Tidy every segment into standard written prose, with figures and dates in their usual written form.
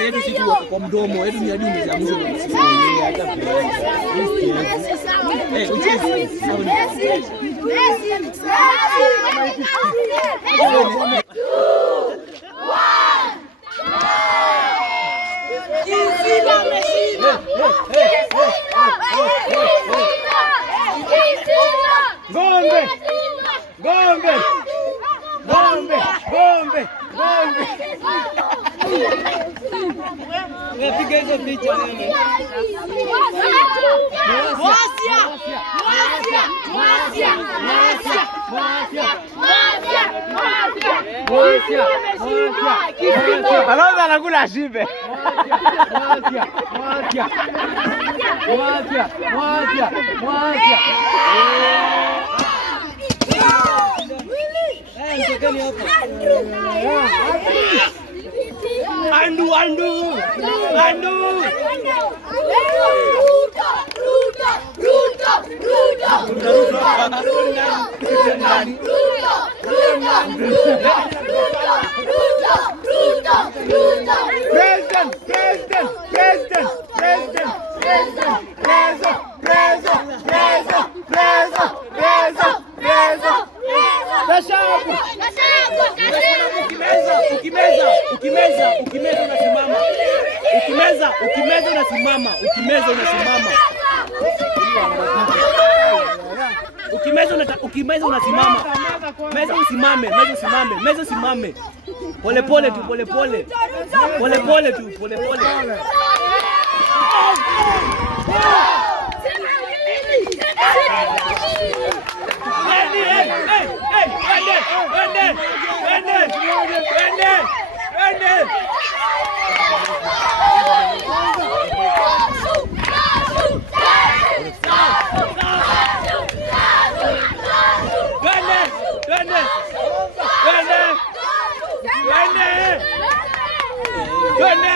pesa yetu sisi kwa mdomo, yetu ni hadi za mwisho ndio hata Piga hizo picha wewe. Anaanza anakula shibe. Andu. Ukimeza unasimama. Meza usimame. Pole tu.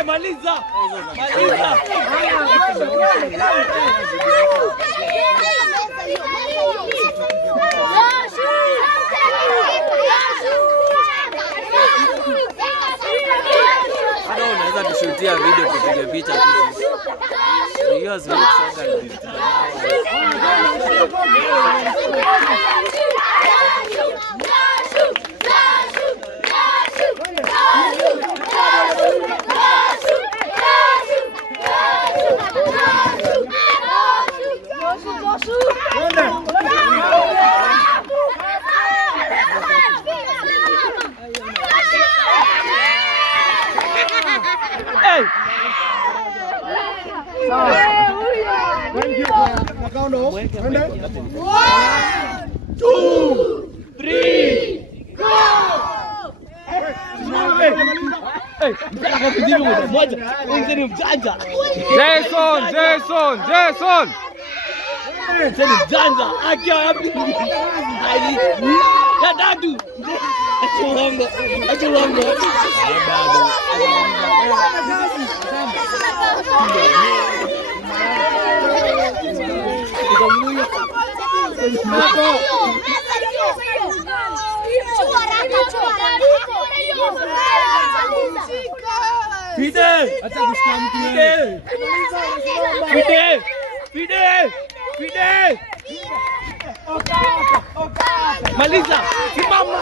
Maliza. Unaweza kushutia video kupiga picha tu. Hiyo zile Count off. 1, 2, 3, go! Jason. Janja. Akia wapi? Ya dadu. Acha uongo. Fide. Maliza. Simama.